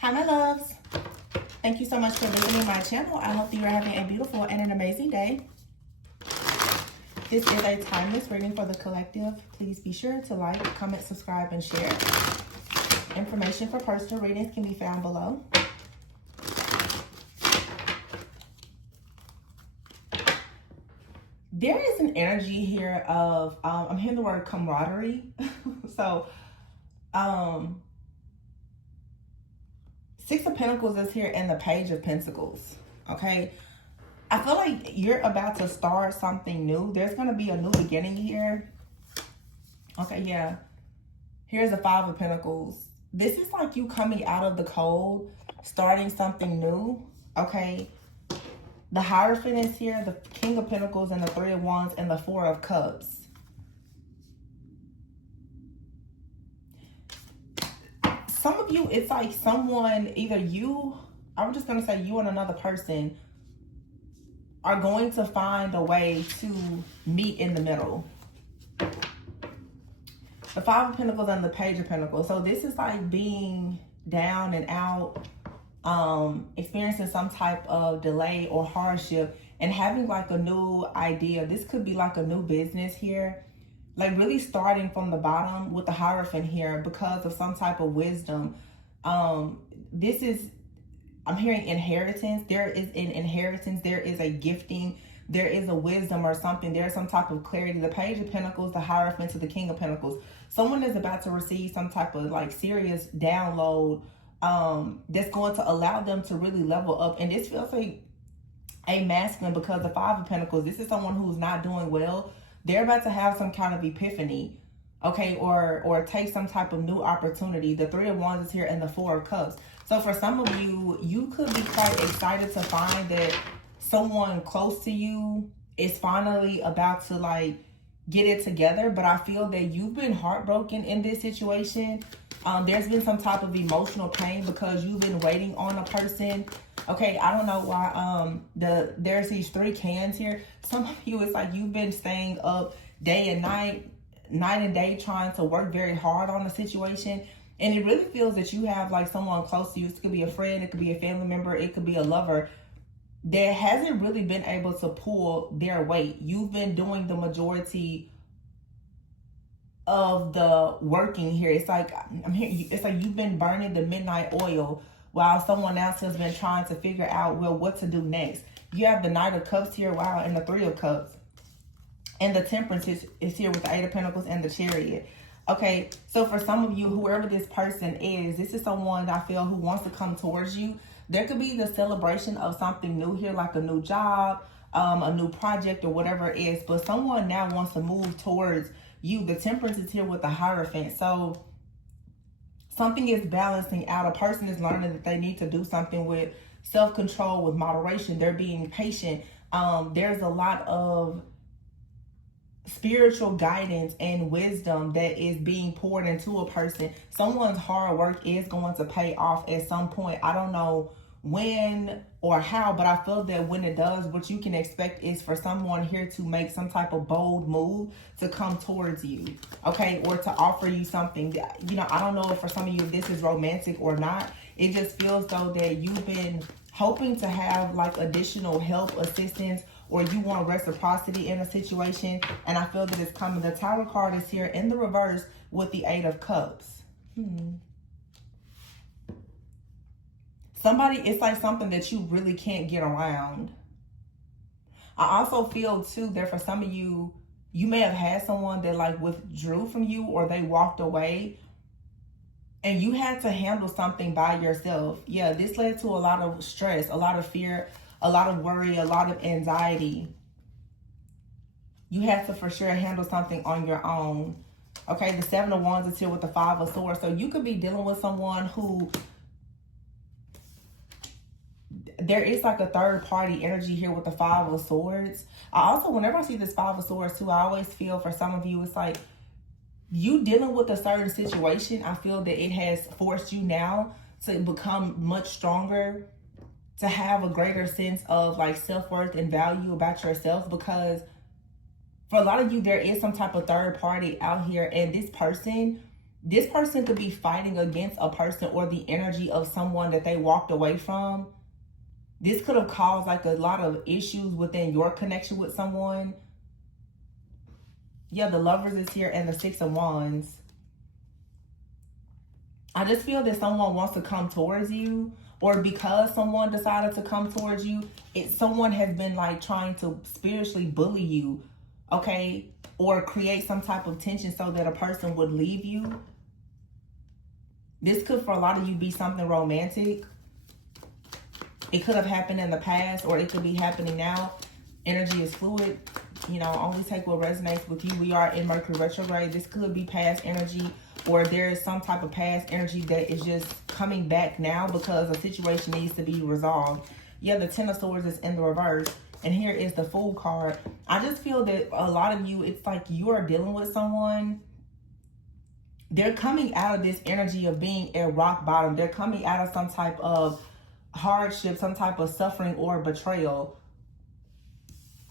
Hi, my loves. Thank you so much for visiting my channel. I hope that you're having a beautiful and an amazing day. This is a timeless reading for the collective. Please be sure to like, comment, subscribe, and share. Information for personal readings can be found below. There is an energy here of, I'm hearing the word camaraderie. So, Six of Pentacles is here and the Page of Pentacles, okay? I feel like you're about to start something new. There's going to be a new beginning here. Okay, yeah. Here's the Five of Pentacles. This is like you coming out of the cold, starting something new, okay? The Hierophant is here, the King of Pentacles, and the Three of Wands, and the Four of Cups. Some of you, it's like someone, either you, I'm just going to say you and another person are going to find a way to meet in the middle. The Five of Pentacles and the Page of Pentacles. So this is like being down and out, experiencing some type of delay or hardship and having like a new idea. This could be like a new business here. Like really starting from the bottom with the Hierophant here because of some type of wisdom. This is, I'm hearing inheritance. There is an inheritance. There is a gifting. There is a wisdom or something. There's some type of clarity. The Page of Pentacles, the Hierophant to the King of Pentacles. Someone is about to receive some type of like serious download that's going to allow them to really level up. And this feels like a masculine because the Five of Pentacles, this is someone who's not doing well. They're about to have some kind of epiphany, okay, or take some type of new opportunity. The Three of Wands is here and the Four of Cups. So for some of you, you could be quite excited to find that someone close to you is finally about to like get it together. But I feel that you've been heartbroken in this situation. There's been some type of emotional pain because you've been waiting on a person. Okay, I don't know why there's these three cans here. Some of you, it's like you've been staying up day and night and day, trying to work very hard on the situation. And it really feels that you have like someone close to you. It could be a friend, it could be a family member, it could be a lover that hasn't really been able to pull their weight. You've been doing the majority of the working here. It's like I'm here. It's like you've been burning the midnight oil while someone else has been trying to figure out, well, what to do next. You have the Knight of Cups here, wow, and the Three of Cups. And the Temperance is here with the Eight of Pentacles and the Chariot. Okay, so for some of you, whoever this person is, this is someone I feel who wants to come towards you. There could be the celebration of something new here, like a new job, a new project, or whatever it is. But someone now wants to move towards you. The Temperance is here with the Hierophant. So something is balancing out. A person is learning that they need to do something with self-control, with moderation. They're being patient. There's a lot of spiritual guidance and wisdom that is being poured into a person. Someone's hard work is going to pay off at some point. I don't know when or how, but I feel that when it does, what you can expect is for someone here to make some type of bold move to come towards you, okay, or to offer you something. You know, I don't know if for some of you this is romantic or not. It just feels though that you've been hoping to have like additional help, assistance, or you want reciprocity in a situation, and I feel that it's coming. The Tower card is here in the reverse with the Eight of Cups. Somebody, it's like something that you really can't get around. I also feel too that for some of you, you may have had someone that like withdrew from you or they walked away and you had to handle something by yourself. Yeah, this led to a lot of stress, a lot of fear, a lot of worry, a lot of anxiety. You had to for sure handle something on your own. Okay, the Seven of Wands is here with the Five of Swords. So you could be dealing with someone who, there is like a third party energy here with the Five of Swords. I also, whenever I see this Five of Swords too, I always feel for some of you, it's like you dealing with a certain situation. I feel that it has forced you now to become much stronger, to have a greater sense of like self-worth and value about yourself, because for a lot of you, there is some type of third party out here, and this person This person could be fighting against a person or the energy of someone that they walked away from. This could have caused like a lot of issues within your connection with someone. Yeah, the Lovers is here and the Six of Wands. I just feel that someone wants to come towards you, or because someone decided to come towards you, someone has been like trying to spiritually bully you, okay? Or create some type of tension so that a person would leave you. This could, for a lot of you, be something romantic. It could have happened in the past, or it could be happening now. Energy is fluid. You know, only take what resonates with you. We are in Mercury retrograde. This could be past energy, or there is some type of past energy that is just coming back now because a situation needs to be resolved. Yeah, the Ten of Swords is in the reverse. And here is the Fool card. I just feel that a lot of you, it's like you are dealing with someone. They're coming out of this energy of being at rock bottom. They're coming out of some type of hardship, some type of suffering or betrayal.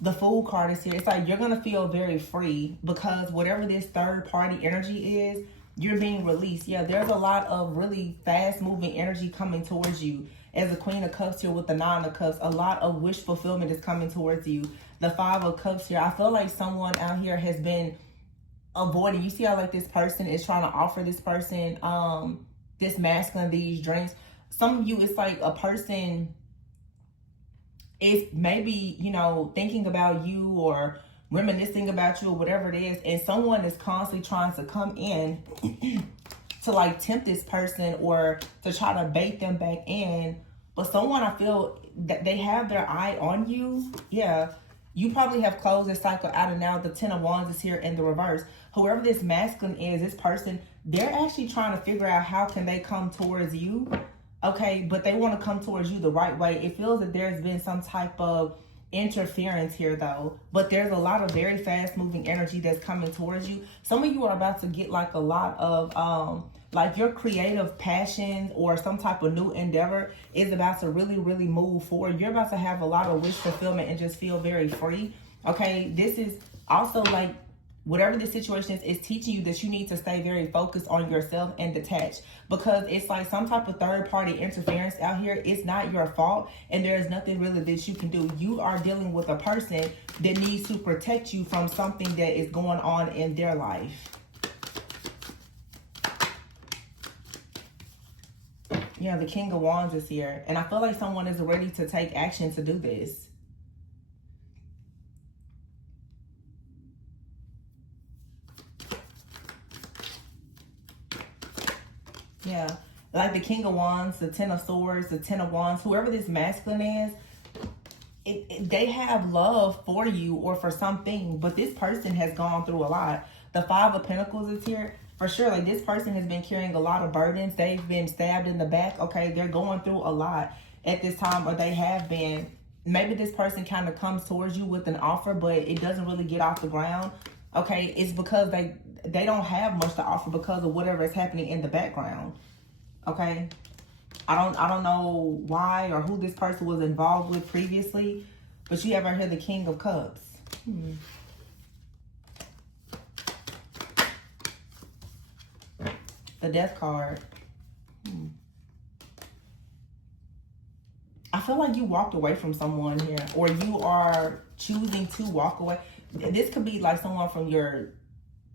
The Fool card is here. It's like you're going to feel very free because whatever this third party energy is, you're being released. Yeah, there's a lot of really fast moving energy coming towards you. As the Queen of Cups here with the Nine of Cups, a lot of wish fulfillment is coming towards you. The Five of Cups here. I feel like someone out here has been avoiding. You see how like this person is trying to offer this person this masculine, these drinks. Some of you, it's like a person is maybe, you know, thinking about you or reminiscing about you or whatever it is, and someone is constantly trying to come in to like tempt this person or to try to bait them back in. But someone, I feel that they have their eye on you. Yeah, you probably have closed this cycle out, and now the Ten of Wands is here in the reverse. Whoever this masculine is, this person, they're actually trying to figure out how can they come towards you. Okay, but they want to come towards you the right way. It feels that there's been some type of interference here though, but there's a lot of very fast moving energy that's coming towards you. Some of you are about to get like a lot of like your creative passions or some type of new endeavor is about to really move forward. You're about to have a lot of wish fulfillment and just feel very free. Okay, this is also like whatever the situation is teaching you that you need to stay very focused on yourself and detached, because it's like some type of third party interference out here. It's not your fault, and there is nothing really that you can do. You are dealing with a person that needs to protect you from something that is going on in their life. Yeah, the King of Wands is here, and I feel like someone is ready to take action to do this. Yeah, like the King of Wands, the Ten of Swords, the Ten of Wands, whoever this masculine is, they have love for you or for something, but this person has gone through a lot. The Five of Pentacles is here. For sure, like this person has been carrying a lot of burdens. They've been stabbed in the back. Okay, they're going through a lot at this time, or they have been. Maybe this person kind of comes towards you with an offer, but it doesn't really get off the ground. Okay, it's because they don't have much to offer because of whatever is happening in the background. Okay, I don't know why or who this person was involved with previously, but you have right here the King of Cups. The Death card. I feel like you walked away from someone here, or you are choosing to walk away. This could be like someone from your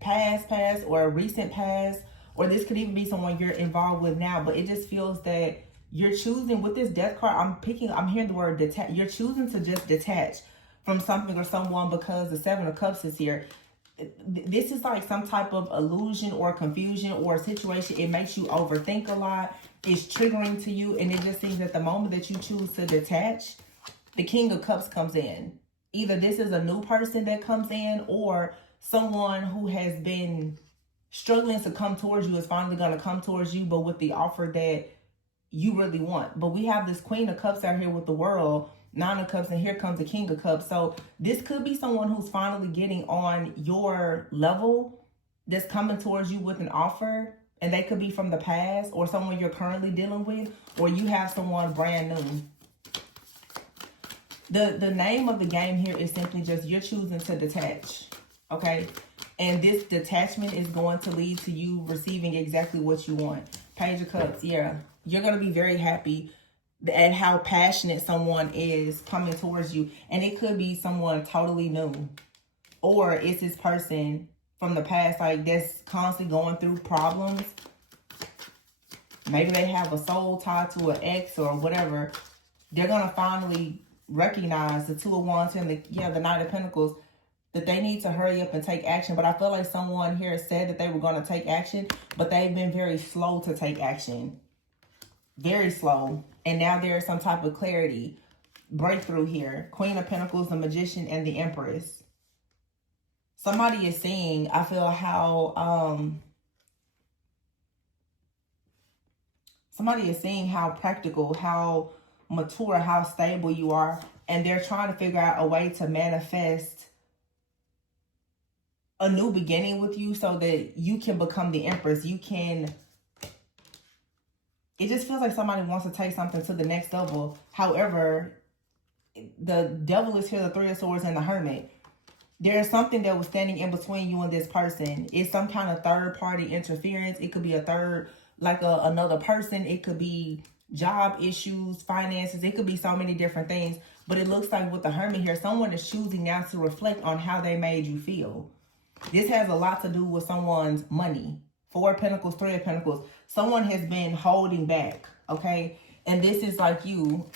past or a recent past, or this could even be someone you're involved with now, but it just feels that you're choosing with this Death card. I'm hearing the word detach. You're choosing to just detach from something or someone because the Seven of Cups is here. This is like some type of illusion or confusion or a situation. It makes you overthink a lot. It's triggering to you, and it just seems that the moment that you choose to detach, the King of Cups comes in. Either this is a new person that comes in, or someone who has been struggling to come towards you is finally going to come towards you, but with the offer that you really want. But we have this Queen of Cups out here with the World, Nine of Cups, and here comes the King of Cups. So this could be someone who's finally getting on your level, that's coming towards you with an offer, and they could be from the past or someone you're currently dealing with, or you have someone brand new. The name of the game here is simply just you're choosing to detach. Okay, And this detachment is going to lead to you receiving exactly what you want. Page of Cups, yeah. You're going to be very happy at how passionate someone is coming towards you. And it could be someone totally new. Or it's this person from the past, like, that's constantly going through problems. Maybe they have a soul tie to an ex or whatever. They're going to finally recognize the Two of Wands and the Knight of Pentacles, that they need to hurry up and take action. But I feel like someone here said that they were going to take action, but they've been very slow to take action. Very slow. And now there's some type of clarity, breakthrough here. Queen of Pentacles, the Magician, and the Empress. Somebody is seeing, I feel, how somebody is seeing how practical, how mature, how stable you are. And they're trying to figure out a way to manifest a new beginning with you so that you can become the Empress. You can, it just feels like somebody wants to take something to the next level. However, the Devil is here, the Three of Swords, and the Hermit. There's something that was standing in between you and this person. It's some kind of third party interference. It could be a third, like another person. It could be job issues, finances. It could be so many different things. But it looks like with the Hermit here, someone is choosing now to reflect on how they made you feel. This has a lot to do with someone's money. Four of Pentacles, Three of Pentacles. Someone has been holding back, okay? And this is like you.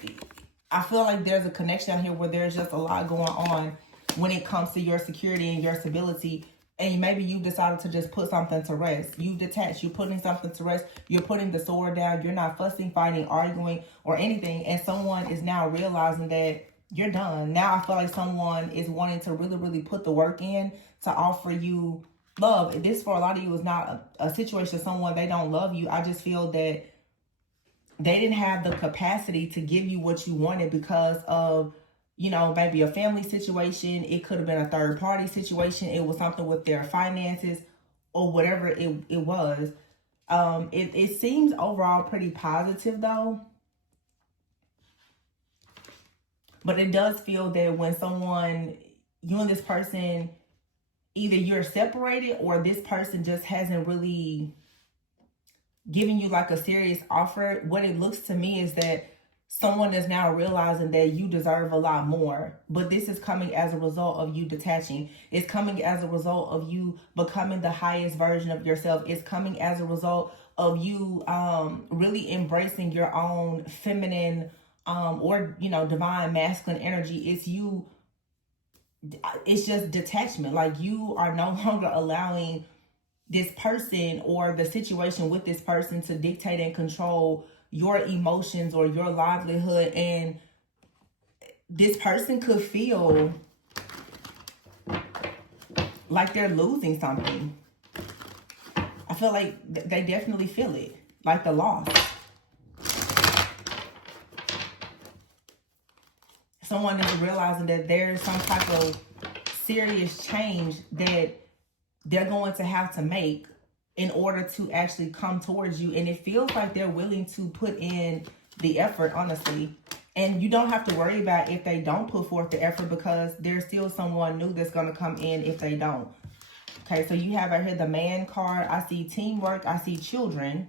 I feel like there's a connection out here where there's just a lot going on when it comes to your security and your stability. And maybe you decided to just put something to rest. You've detached. You're putting something to rest. You're putting the sword down. You're not fussing, fighting, arguing, or anything. And someone is now realizing that you're done. Now I feel like someone is wanting to really, really put the work in to offer you love. This, for a lot of you, is not a situation of someone, they don't love you. I just feel that they didn't have the capacity to give you what you wanted because of, you know, maybe a family situation. It could have been a third party situation. It was something with their finances or whatever it was. It seems overall pretty positive though. But it does feel that when someone, you and this person, either you're separated or this person just hasn't really given you like a serious offer. What it looks to me is that someone is now realizing that you deserve a lot more. But this is coming as a result of you detaching. It's coming as a result of you becoming the highest version of yourself. It's coming as a result of you really embracing your own feminine or, you know, divine masculine energy. It's you. It's just detachment. Like, you are no longer allowing this person or the situation with this person to dictate and control your emotions or your livelihood. And this person could feel like they're losing something. I feel like they definitely feel it, like the loss. Someone is realizing that there's some type of serious change that they're going to have to make in order to actually come towards you. And it feels like they're willing to put in the effort, honestly. And you don't have to worry about if they don't put forth the effort, because there's still someone new that's going to come in if they don't. Okay, so you have out here the Man card. I see teamwork. I see children.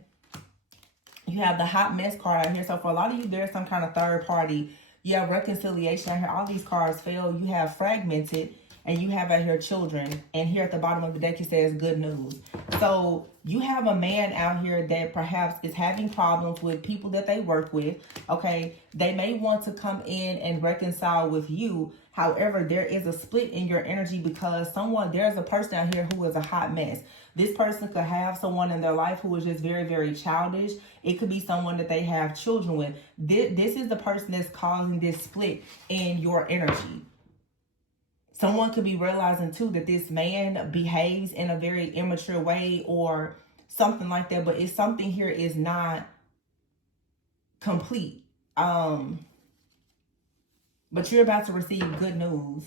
You have the Hot Mess card out here. So for a lot of you, there's some kind of third party. You have reconciliation out here. All these cards fail. You have fragmented. And you have out here children. And here at the bottom of the deck, it says good news. So you have a man out here that perhaps is having problems with people that they work with. Okay. They may want to come in and reconcile with you. However, there is a split in your energy because there's a person out here who is a hot mess. This person could have someone in their life who is just very, very childish. It could be someone that they have children with. This is the person that's causing this split in your energy. Someone could be realizing too that this man behaves in a very immature way or something like that, but it's something here is not complete. But you're about to receive good news.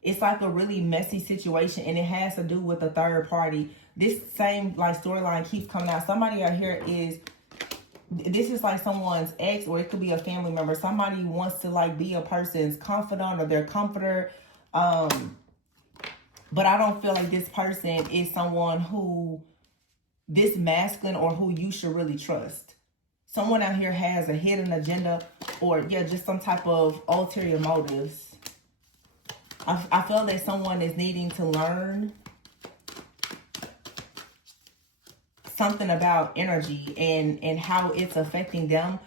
It's like a really messy situation, and it has to do with a third party. This same like storyline keeps coming out. Somebody out here this is like someone's ex, or it could be a family member. Somebody wants to like be a person's confidant or their comforter. But I don't feel like this person is someone who, this masculine, or who you should really trust. Someone out here has a hidden agenda, or just some type of ulterior motives. I feel that someone is needing to learn something about energy and how it's affecting them,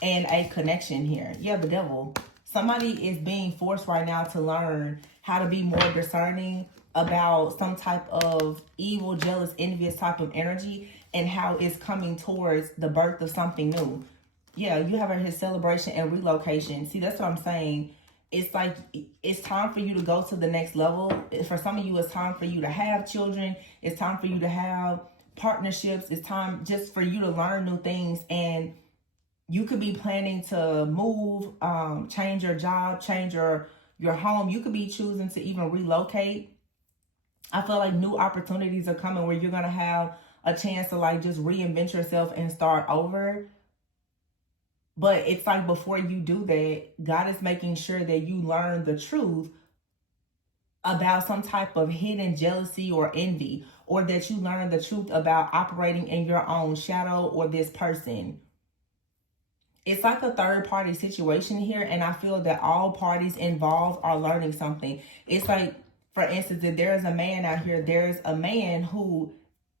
and a connection here. Yeah, the devil. Somebody is being forced right now to learn how to be more discerning about some type of evil, jealous, envious type of energy, and how it's coming towards the birth of something new. Yeah, you have his celebration and relocation. See, that's what I'm saying. It's like, it's time for you to go to the next level. For some of you, it's time for you to have children. It's time for you to have partnerships. It's time just for you to learn new things. And you could be planning to move, change your job, change your home. You could be choosing to even relocate. I feel like new opportunities are coming where you're going to have a chance to like just reinvent yourself and start over. But it's like, before you do that, God is making sure that you learn the truth about some type of hidden jealousy or envy, or that you learn the truth about operating in your own shadow or this person. It's like a third party situation here, and I feel that all parties involved are learning something. It's like, for instance, if there's a man out here, there's a man who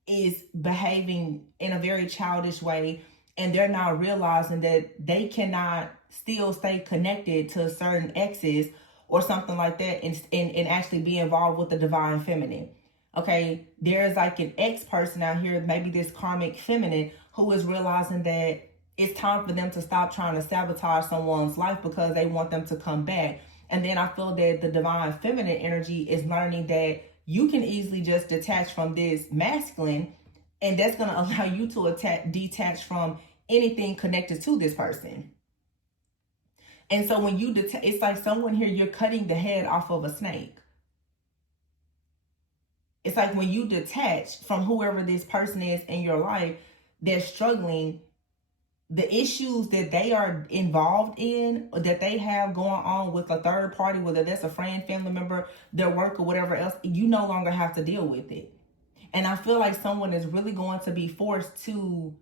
is behaving in a very childish way, and they're not realizing that they cannot still stay connected to certain exes or something like that, and actually be involved with the divine feminine. Okay, there's like an ex person out here, maybe this karmic feminine, who is realizing that it's time for them to stop trying to sabotage someone's life because they want them to come back. And then I feel that the divine feminine energy is learning that you can easily just detach from this masculine, and that's going to allow you to detach from anything connected to this person. And so when you it's like someone here, you're cutting the head off of a snake. It's like when you detach from whoever this person is in your life, they're struggling. The issues that they are involved in, or that they have going on with a third party, whether that's a friend, family member, their work, or whatever else, you no longer have to deal with it. And I feel like someone is really going to be forced to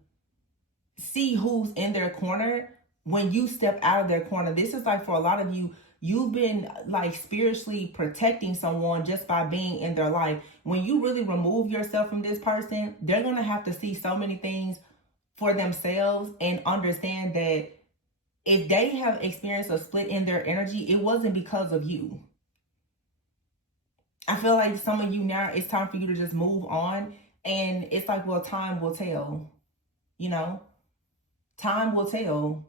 see who's in their corner when you step out of their corner. This is like, for a lot of you, you've been like spiritually protecting someone just by being in their life. When you really remove yourself from this person, they're going to have to see so many things for themselves and understand that if they have experienced a split in their energy, it wasn't because of you. I feel like some of you now, it's time for you to just move on. And it's like, well, time will tell, you know, time will tell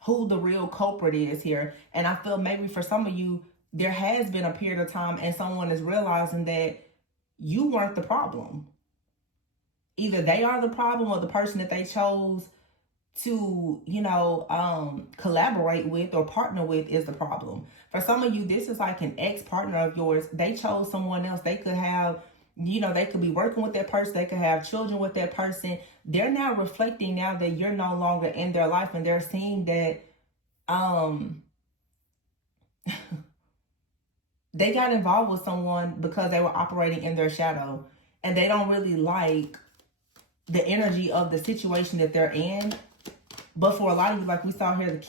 who the real culprit is here. And I feel maybe for some of you, there has been a period of time and someone is realizing that you weren't the problem. Either they are the problem, or the person that they chose to, collaborate with or partner with is the problem. For some of you, this is like an ex-partner of yours. They chose someone else. They could have, they could be working with that person. They could have children with that person. They're now reflecting now that you're no longer in their life, and they're seeing that they got involved with someone because they were operating in their shadow, and they don't really like the energy of the situation that they're in. But for a lot of you, like we saw here,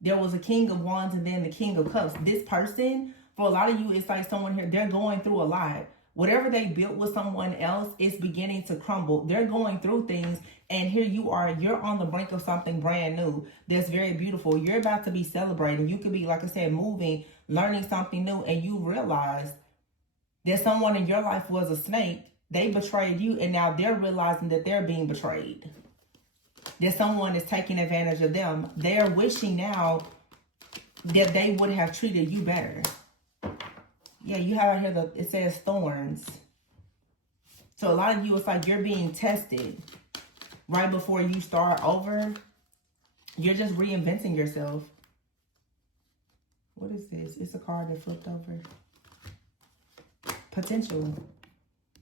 there was a King of Wands and then the King of Cups. This person, for a lot of you, it's like someone here, they're going through a lot. Whatever they built with someone else is beginning to crumble. They're going through things, and here you are, you're on the brink of something brand new that's very beautiful. You're about to be celebrating. You could be, like I said, moving, learning something new, and you realize that someone in your life was a snake. They betrayed you, and now they're realizing that they're being betrayed. That someone is taking advantage of them. They're wishing now that they would have treated you better. Yeah, you have here, it says thorns. So a lot of you, it's like you're being tested right before you start over. You're just reinventing yourself. What is this? It's a card that flipped over. Potential.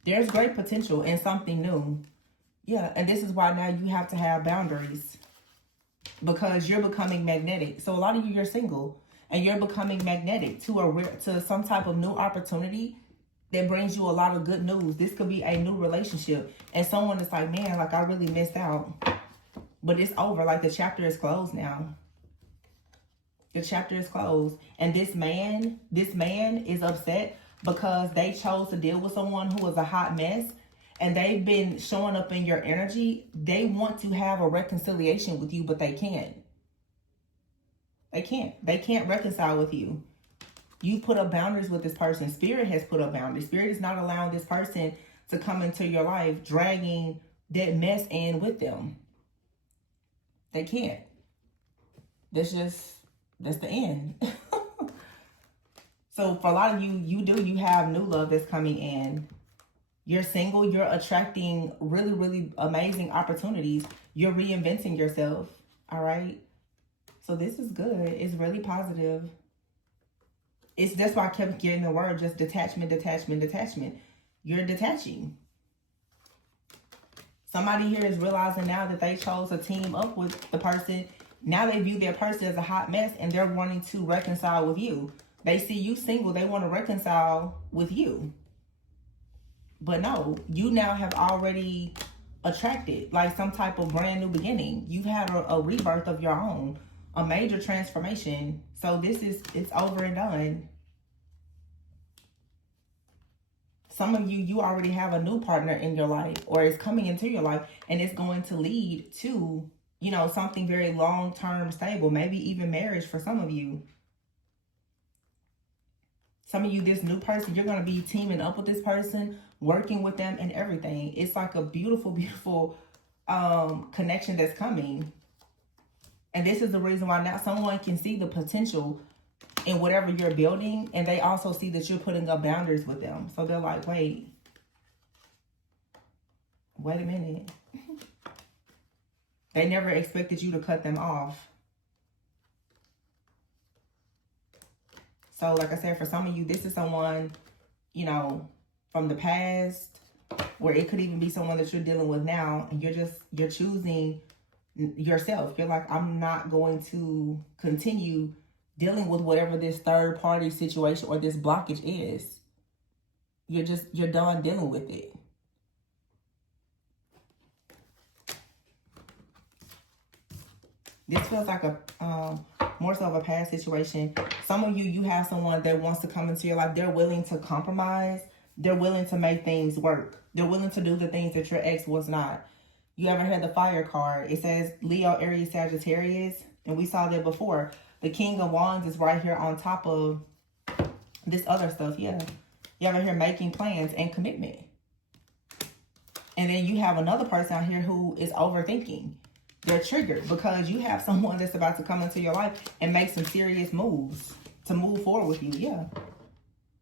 There's great potential in something new. Yeah, and this is why now you have to have boundaries, because you're becoming magnetic. So a lot of you, you're single. And you're becoming magnetic to some type of new opportunity that brings you a lot of good news. This could be a new relationship. And someone is like, man, like I really missed out. But it's over. Like the chapter is closed now. The chapter is closed. And this man is upset because they chose to deal with someone who was a hot mess. And they've been showing up in your energy. They want to have a reconciliation with you, but they can't. They can't. They can't reconcile with you. You put up boundaries with this person. Spirit has put up boundaries. Spirit is not allowing this person to come into your life, dragging that mess in with them. They can't. That's the end. So for a lot of you, you have new love that's coming in. You're single. You're attracting really, really amazing opportunities. You're reinventing yourself. All right. So this is good. It's really positive. That's why I kept getting the word just detachment, detachment, detachment. You're detaching. Somebody here is realizing now that they chose to team up with the person. Now they view their person as a hot mess and they're wanting to reconcile with you. They see you single. They want to reconcile with you. But no, you now have already attracted like some type of brand new beginning. You've had a rebirth of your own. A major transformation. So it's over and done. Some of you already have a new partner in your life or is coming into your life and it's going to lead to, you know, something very long-term stable, maybe even marriage for some of you. Some of you, this new person, you're going to be teaming up with this person, working with them and everything. It's like a beautiful, beautiful connection that's coming. And this is the reason why now someone can see the potential in whatever you're building. And they also see that you're putting up boundaries with them. So they're like, wait a minute. They never expected you to cut them off. So like I said, for some of you, this is someone, you know, from the past, or it could even be someone that you're dealing with now. And you're choosing yourself. You're like, I'm not going to continue dealing with whatever this third party situation or this blockage is. You're done dealing with it. This feels like a more so of a past situation. Some of you have someone that wants to come into your life. They're willing to compromise. They're willing to make things work. They're willing to do the things that your ex was not. You ever heard the fire card? It says Leo, Aries, Sagittarius. And we saw that before. The King of Wands is right here on top of this other stuff. Yeah. You ever hear making plans and commitment? And then you have another person out here who is overthinking. They're triggered because you have someone that's about to come into your life and make some serious moves to move forward with you. Yeah.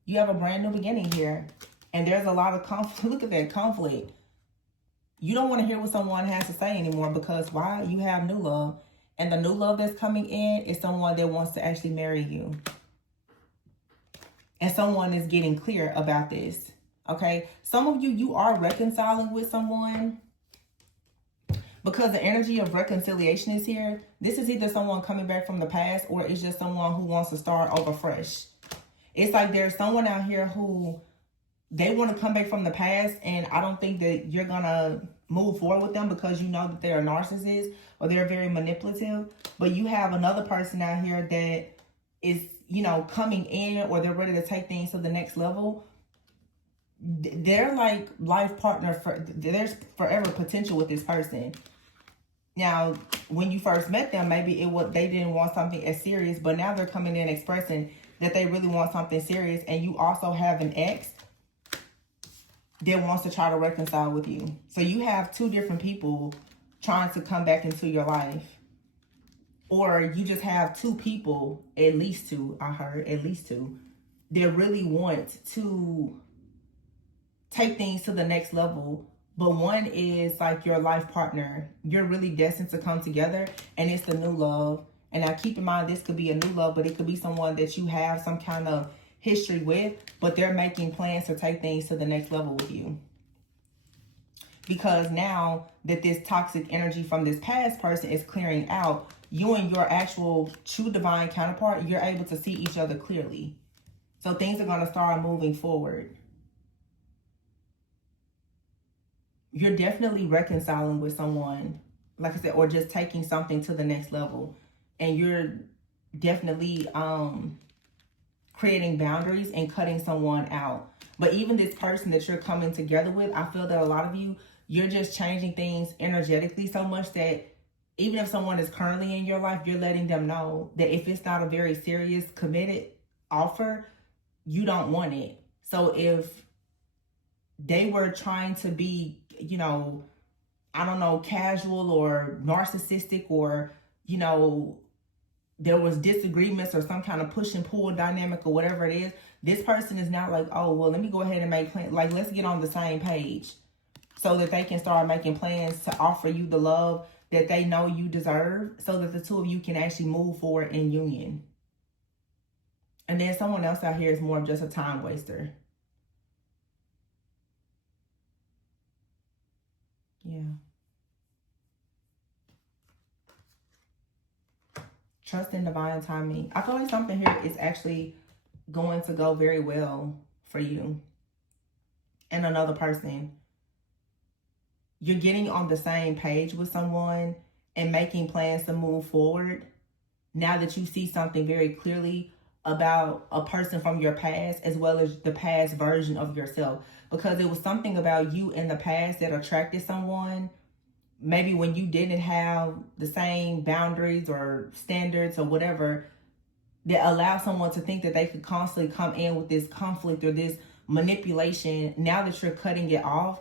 You have a brand new beginning here. And there's a lot of conflict. Look at that conflict. You don't want to hear what someone has to say anymore because why? You have new love. And the new love that's coming in is someone that wants to actually marry you. And someone is getting clear about this. Okay? Some of you are reconciling with someone because the energy of reconciliation is here. This is either someone coming back from the past or it's just someone who wants to start over fresh. It's like there's someone out here who they want to come back from the past, and I don't think that you're going to move forward with them because you know that they're a narcissist or they're very manipulative. But you have another person out here that is, you know, coming in or they're ready to take things to the next level. They're like life partner. There's forever potential with this person. Now, when you first met them, maybe they didn't want something as serious, but now they're coming in expressing that they really want something serious. And you also have an ex that wants to try to reconcile with you. So you have two different people trying to come back into your life. Or you just have two people, at least two, I heard, at least two, that really want to take things to the next level. But one is like your life partner. You're really destined to come together, and it's the new love. And now keep in mind, this could be a new love, but it could be someone that you have some kind of history with, but they're making plans to take things to the next level with you. because now that this toxic energy from this past person is clearing out, you and your actual true divine counterpart, you're able to see each other clearly. So things are going to start moving forward. You're definitely reconciling with someone, like I said, or just taking something to the next level. And you're definitely creating boundaries and cutting someone out. But even this person that you're coming together with, I feel that a lot of you, you're just changing things energetically so much that even if someone is currently in your life, you're letting them know that if it's not a very serious, committed offer, you don't want it. So if they were trying to be, you know, I don't know, casual or narcissistic, or, you know, there was disagreements or some kind of push and pull dynamic or whatever it is, this person is now like, oh, well, let me go ahead and make plans. Like, let's get on the same page so that they can start making plans to offer you the love that they know you deserve, so that the two of you can actually move forward in union. And then someone else out here is more of just a time waster. Yeah. Trust in divine timing. I feel like something here is actually going to go very well for you and another person. You're getting on the same page with someone and making plans to move forward now that you see something very clearly about a person from your past, as well as the past version of yourself. Because it was something about you in the past that attracted someone, maybe when you didn't have the same boundaries or standards or whatever, that allowed someone to think that they could constantly come in with this conflict or this manipulation. Now that you're cutting it off,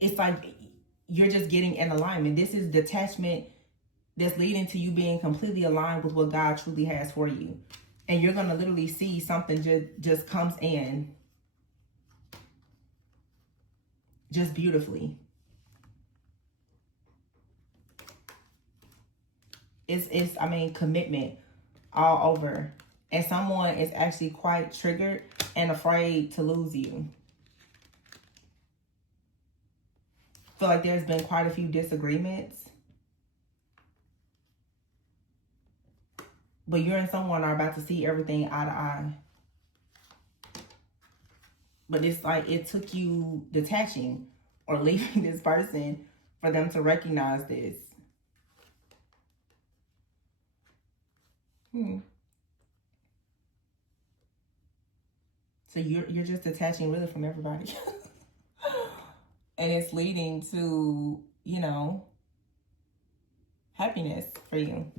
it's like you're just getting in alignment. This is detachment that's leading to you being completely aligned with what God truly has for you. And you're going to literally see something just comes in just beautifully. It's I mean, commitment all over. And someone is actually quite triggered and afraid to lose you. I feel like there's been quite a few disagreements. But you and someone are about to see everything eye to eye. But it's like it took you detaching or leaving this person for them to recognize this. So you're just detaching really from everybody. And it's leading to, you know, happiness for you.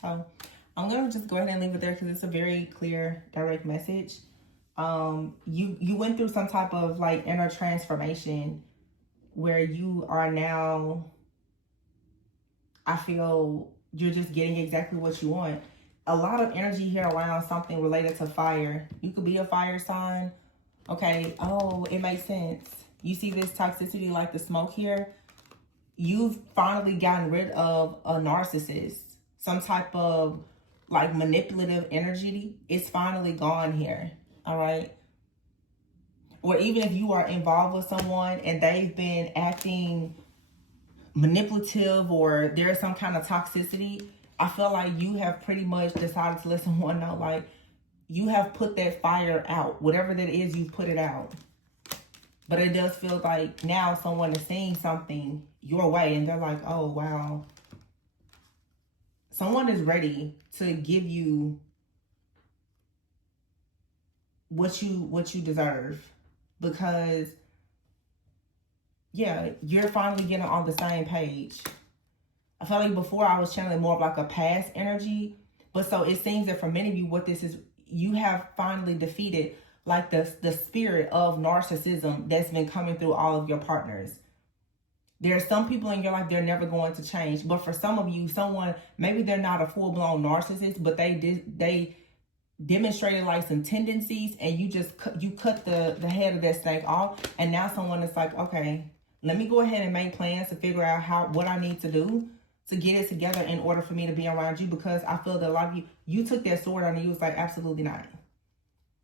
So I'm going to just go ahead and leave it there because it's a very clear, direct message. You went through some type of like inner transformation where you are now, I feel you're just getting exactly what you want. A lot of energy here around something related to fire. You could be a fire sign. Okay. Oh, it makes sense. You see this toxicity like the smoke here? You've finally gotten rid of a narcissist. Some type of like manipulative energy. It's finally gone here. All right. Or even if you are involved with someone and they've been acting manipulative or there's some kind of toxicity, I feel like you have pretty much decided to let someone know, like, you have put that fire out. Whatever that is, you've put it out. But it does feel like now someone is seeing something your way and they're like, oh, wow. Someone is ready to give you what you deserve. Because, yeah, you're finally getting on the same page. I felt like before I was channeling more of like a past energy. But so it seems that for many of you, what this is, you have finally defeated like the spirit of narcissism that's been coming through all of your partners. There are some people in your life, they're never going to change. But for some of you, someone, maybe they're not a full-blown narcissist, but they demonstrated like some tendencies and you cut the head of that snake off. And now someone is like, okay, let me go ahead and make plans to figure out what I need to do to get it together in order for me to be around you. Because I feel that a lot of you took that sword and you was like, absolutely not.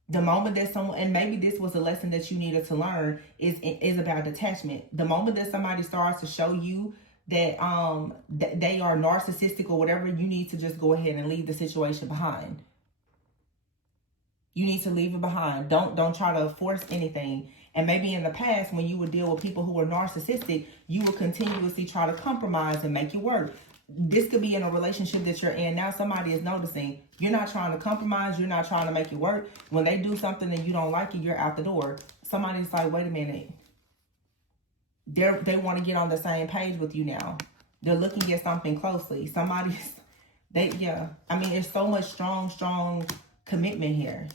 The moment that someone, and maybe this was a lesson that you needed to learn, is about detachment. The moment that somebody starts to show you that they are narcissistic or whatever, you need to just go ahead and leave the situation behind. You need to leave it behind. Don't try to force anything. And maybe in the past, when you would deal with people who were narcissistic, you would continuously try to compromise and make it work. This could be in a relationship that you're in now. Somebody is noticing you're not trying to compromise. You're not trying to make it work. When they do something and you don't like it, you're out the door. Somebody's like, wait a minute. They want to get on the same page with you now. They're looking at something closely. I mean, it's so much strong commitment here.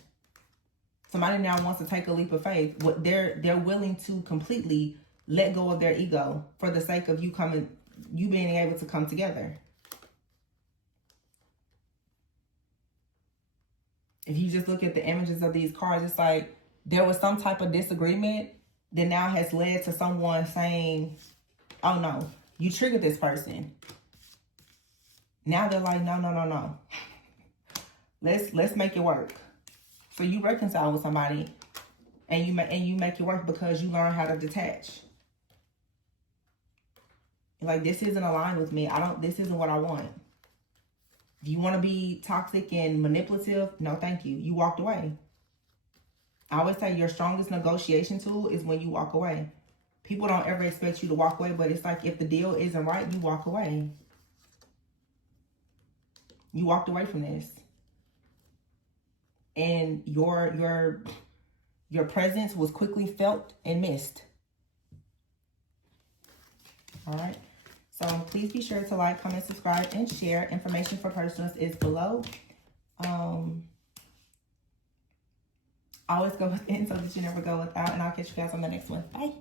Somebody now wants to take a leap of faith. What they're willing to completely let go of their ego for the sake of you being able to come together. If you just look at the images of these cards, it's like there was some type of disagreement that now has led to someone saying, oh no, you triggered this person. Now they're like, no. Let's make it work. So you reconcile with somebody and you make it work because you learn how to detach. Like, this isn't aligned with me. This isn't what I want. If you want to be toxic and manipulative, no thank you. You walked away. I always say your strongest negotiation tool is when you walk away. People don't ever expect you to walk away, but it's like if the deal isn't right, you walk away. You walked away from this. And your presence was quickly felt and missed. All right. So please be sure to like, comment, subscribe, and share. Information for personals is below. Always go within so that you never go without. And I'll catch you guys on the next one. Bye.